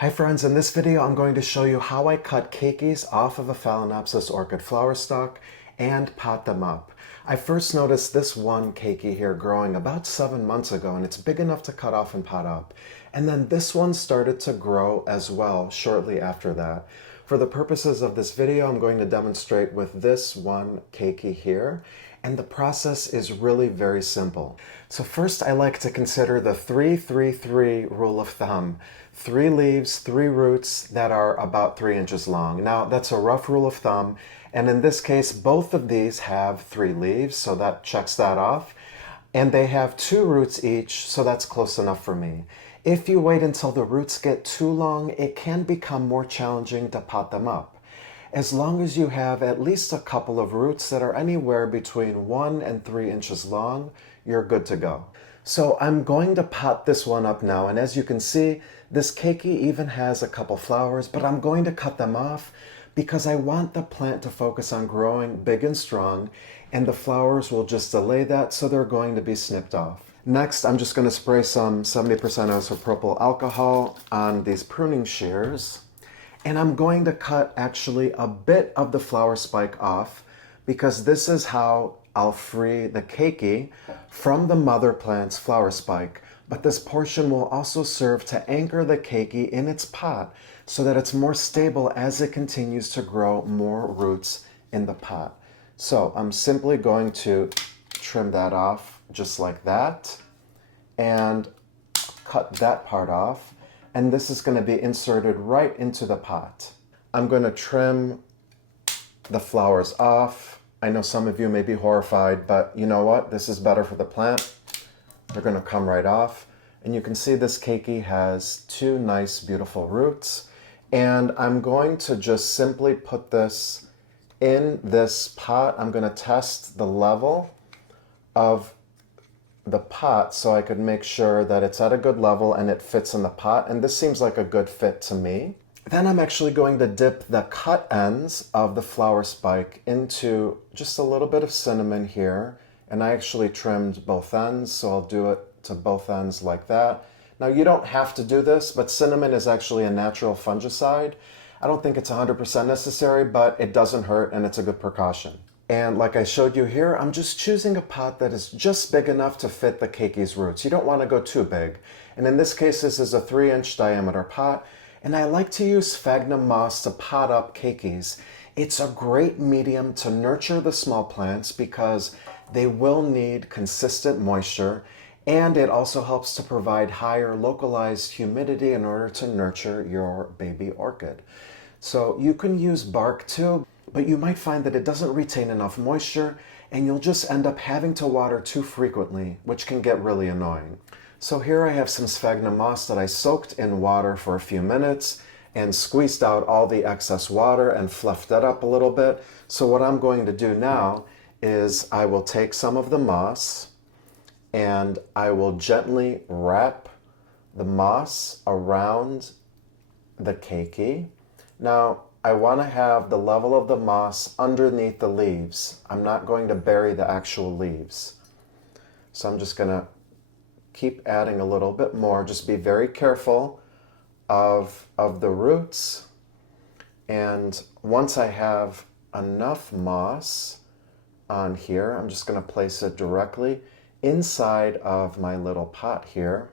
Hi friends, in this video I'm going to show you how I cut keikis off of a Phalaenopsis orchid flower stalk and pot them up. I first noticed this one keiki here growing about 7 months ago, and it's big enough to cut off and pot up. And then this one started to grow as well shortly after that. For the purposes of this video, I'm going to demonstrate with this one keiki here, and the process is really very simple. So first I like to consider the 3-3-3 rule of thumb. 3 leaves, 3 roots that are about 3 inches long. Now that's a rough rule of thumb, and in this case both of these have 3 leaves, so that checks that off. And they have 2 roots each, so that's close enough for me. If you wait until the roots get too long, it can become more challenging to pot them up. As long as you have at least a couple of roots that are anywhere between 1 and 3 inches long, you're good to go. So I'm going to pot this one up now, and as you can see, this keiki even has a couple flowers, but I'm going to cut them off because I want the plant to focus on growing big and strong, and the flowers will just delay that, so they're going to be snipped off. Next, I'm just going to spray some 70% isopropyl alcohol on these pruning shears, and I'm going to cut actually a bit of the flower spike off because this is how I'll free the keiki from the mother plant's flower spike. But this portion will also serve to anchor the keiki in its pot so that it's more stable as it continues to grow more roots in the pot. So I'm simply going to trim that off just like that and cut that part off. And this is going to be inserted right into the pot. I'm going to trim the flowers off. I know some of you may be horrified, but you know what? This is better for the plant. They're going to come right off. And you can see this keiki has 2 nice, beautiful roots. And I'm going to just simply put this in this pot. I'm going to test the level of the pot so I could make sure that it's at a good level and it fits in the pot. And this seems like a good fit to me. Then I'm actually going to dip the cut ends of the flower spike into just a little bit of cinnamon here. And I actually trimmed both ends, so I'll do it to both ends like that. Now you don't have to do this, but cinnamon is actually a natural fungicide. I don't think it's 100% necessary, but it doesn't hurt and it's a good precaution. And like I showed you here, I'm just choosing a pot that is just big enough to fit the keiki's roots. You don't want to go too big. And in this case, this is a 3-inch diameter pot. And I like to use sphagnum moss to pot up keikis. It's a great medium to nurture the small plants because they will need consistent moisture, and it also helps to provide higher localized humidity in order to nurture your baby orchid. So you can use bark too, but you might find that it doesn't retain enough moisture and you'll just end up having to water too frequently, which can get really annoying. So here I have some sphagnum moss that I soaked in water for a few minutes and squeezed out all the excess water and fluffed that up a little bit. So what I'm going to do now is I will take some of the moss and I will gently wrap the moss around the keiki. Now I want to have the level of the moss underneath the leaves. I'm not going to bury the actual leaves. So I'm just going to keep adding a little bit more. Just be very careful of the roots. And once I have enough moss on here, I'm just going to place it directly inside of my little pot here.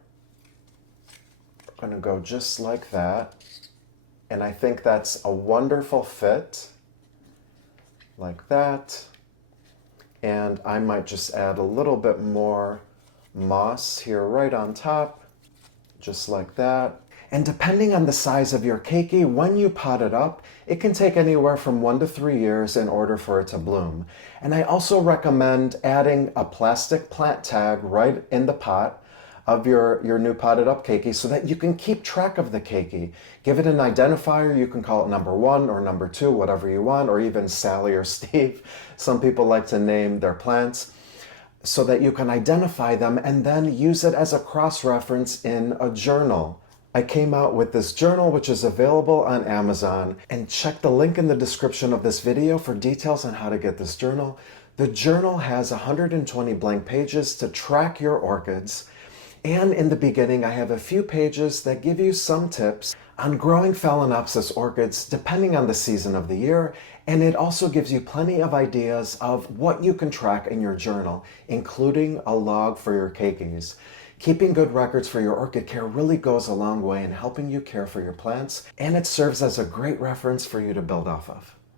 I'm going to go just like that. And I think that's a wonderful fit, like that. And I might just add a little bit more moss here right on top, just like that. And depending on the size of your keiki, when you pot it up, it can take anywhere from 1 to 3 years in order for it to bloom. And I also recommend adding a plastic plant tag right in the pot of your new potted up keiki so that you can keep track of the keiki. Give it an identifier. You can call it number 1 or number 2, whatever you want, or even Sally or Steve. Some people like to name their plants, so that you can identify them and then use it as a cross-reference in a journal. I came out with this journal, which is available on Amazon, and check the link in the description of this video for details on how to get this journal. The journal has 120 blank pages to track your orchids, and in the beginning I have a few pages that give you some tips on growing Phalaenopsis orchids depending on the season of the year, and it also gives you plenty of ideas of what you can track in your journal, including a log for your keikis. Keeping good records for your orchid care really goes a long way in helping you care for your plants, and it serves as a great reference for you to build off of.